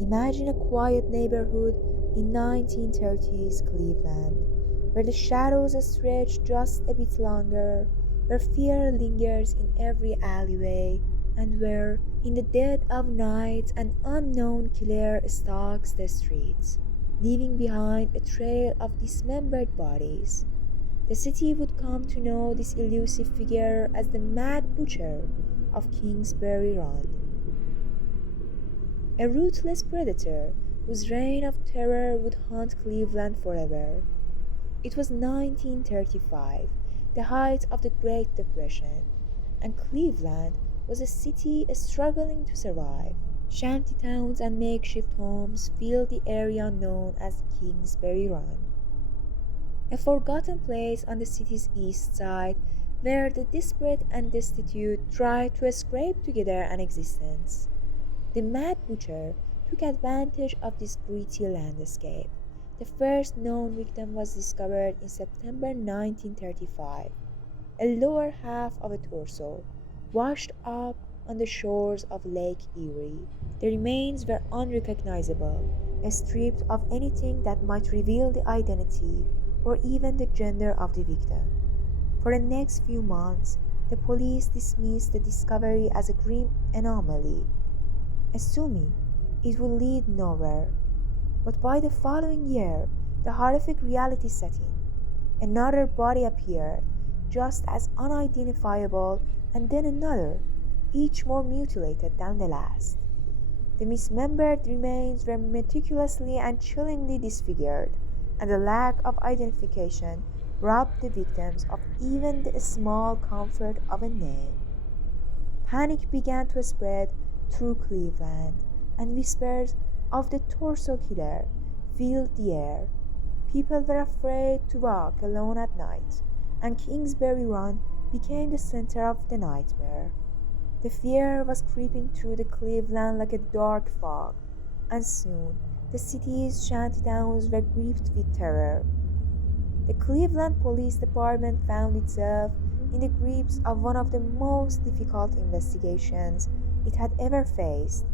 Imagine a quiet neighborhood in 1930s Cleveland, where the shadows stretch just a bit longer, where fear lingers in every alleyway, and where, in the dead of night, an unknown killer stalks the streets, leaving behind a trail of dismembered bodies. The city would come to know this elusive figure as the Mad Butcher of Kingsbury Run, a ruthless predator whose reign of terror would haunt Cleveland forever. It was 1935, the height of the Great Depression, and Cleveland was a city struggling to survive. Shantytowns and makeshift homes filled the area known as Kingsbury Run, a forgotten place on the city's east side where the desperate and destitute tried to scrape together an existence. The Mad Butcher took advantage of this gritty landscape. The first known victim was discovered in September 1935, a lower half of a torso, washed up on the shores of Lake Erie. The remains were unrecognizable, stripped of anything that might reveal the identity or even the gender of the victim. For the next few months, the police dismissed the discovery as a grim anomaly, assuming it would lead nowhere. But by the following year, the horrific reality set in. Another body appeared, just as unidentifiable, and then another, each more mutilated than the last. The dismembered remains were meticulously and chillingly disfigured, and the lack of identification robbed the victims of even the small comfort of a name. Panic began to spread through Cleveland, and whispers of the torso killer filled the air. People were afraid to walk alone at night, and Kingsbury Run became the center of the nightmare. The fear was creeping through the Cleveland like a dark fog, and soon the city's shantytowns were gripped with terror. The Cleveland Police Department found itself in the grips of one of the most difficult investigations it had ever faced.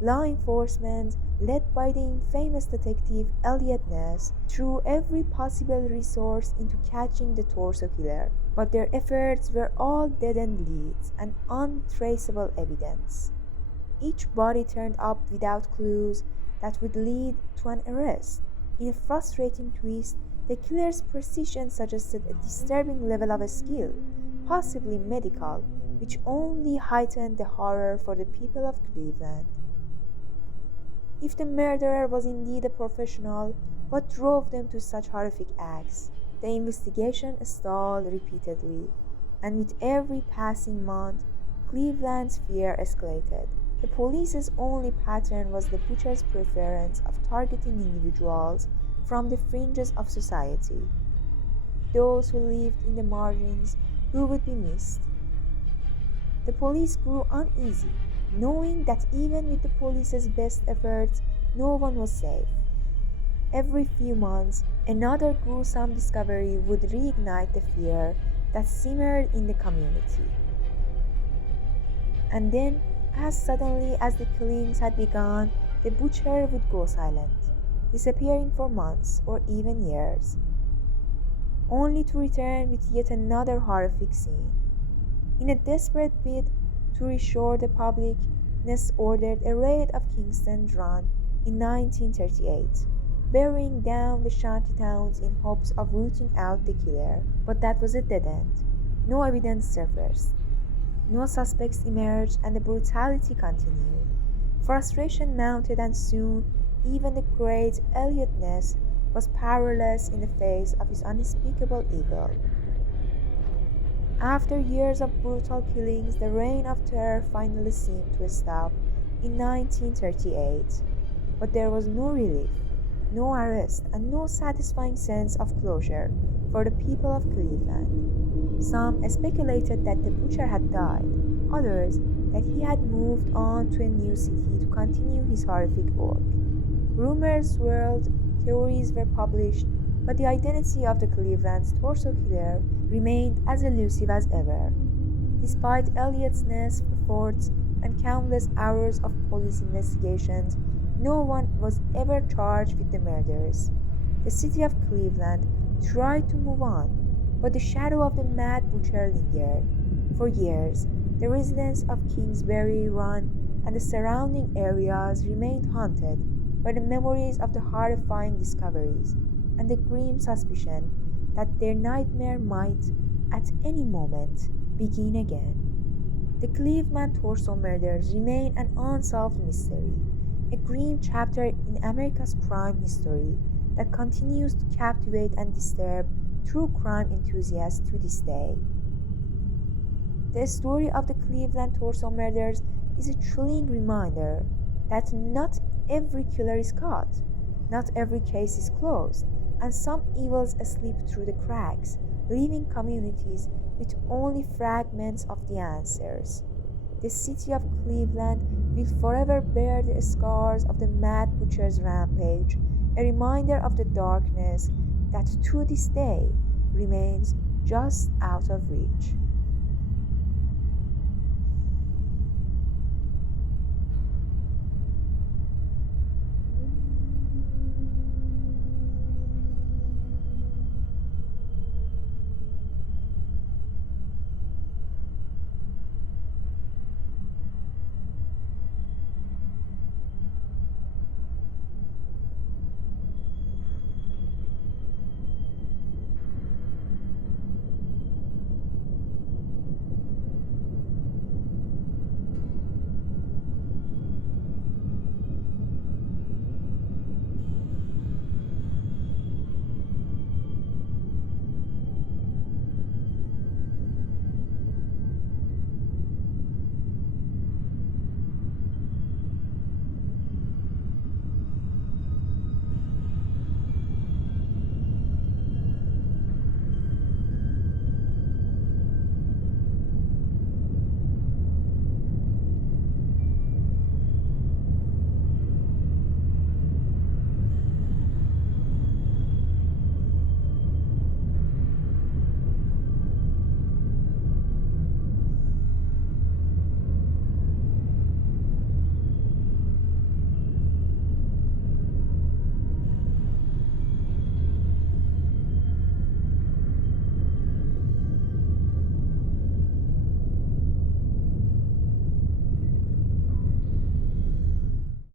Law enforcement, led by the infamous Detective Eliot Ness, threw every possible resource into catching the torso killer, but their efforts were all dead-end leads and untraceable evidence. Each body turned up without clues that would lead to an arrest. In a frustrating twist, the killer's precision suggested a disturbing level of skill, possibly medical, which only heightened the horror for the people of Cleveland. If the murderer was indeed a professional, what drove them to such horrific acts? The investigation stalled repeatedly, and with every passing month, Cleveland's fear escalated. The police's only pattern was the butcher's preference of targeting individuals from the fringes of society, those who lived in the margins, who would be missed. The police grew uneasy, knowing that even with the police's best efforts, no one was safe. Every few months, another gruesome discovery would reignite the fear that simmered in the community. And then, as suddenly as the killings had begun, the butcher would go silent, disappearing for months or even years, only to return with yet another horrific scene. In a desperate bid to reassure the public, Ness ordered a raid of Kingston's Run in 1938, burying down the shantytowns in hopes of rooting out the killer. But that was a dead end. No evidence surfaced. No suspects emerged, and the brutality continued. Frustration mounted, and soon even the great Eliot Ness was powerless in the face of his unspeakable evil. After years of brutal killings, the reign of terror finally seemed to stop in 1938. But there was no relief, no arrest, and no satisfying sense of closure for the people of Cleveland. Some speculated that the butcher had died, others that he had moved on to a new city to continue his horrific work. Rumors swirled, theories were published, but the identity of the Cleveland's torso killer remained as elusive as ever. Despite Eliot Ness' efforts and countless hours of police investigations, no one was ever charged with the murders. The city of Cleveland tried to move on, but the shadow of the Mad Butcher lingered. For years, the residents of Kingsbury Run and the surrounding areas remained haunted by the memories of the horrifying discoveries and the grim suspicion that their nightmare might, at any moment, begin again. The Cleveland torso murders remain an unsolved mystery, a grim chapter in America's crime history that continues to captivate and disturb true crime enthusiasts to this day. The story of the Cleveland torso murders is a chilling reminder that not every killer is caught, not every case is closed, and some evils slip through the cracks, leaving communities with only fragments of the answers. The city of Cleveland will forever bear the scars of the Mad Butcher's rampage, a reminder of the darkness that to this day remains just out of reach.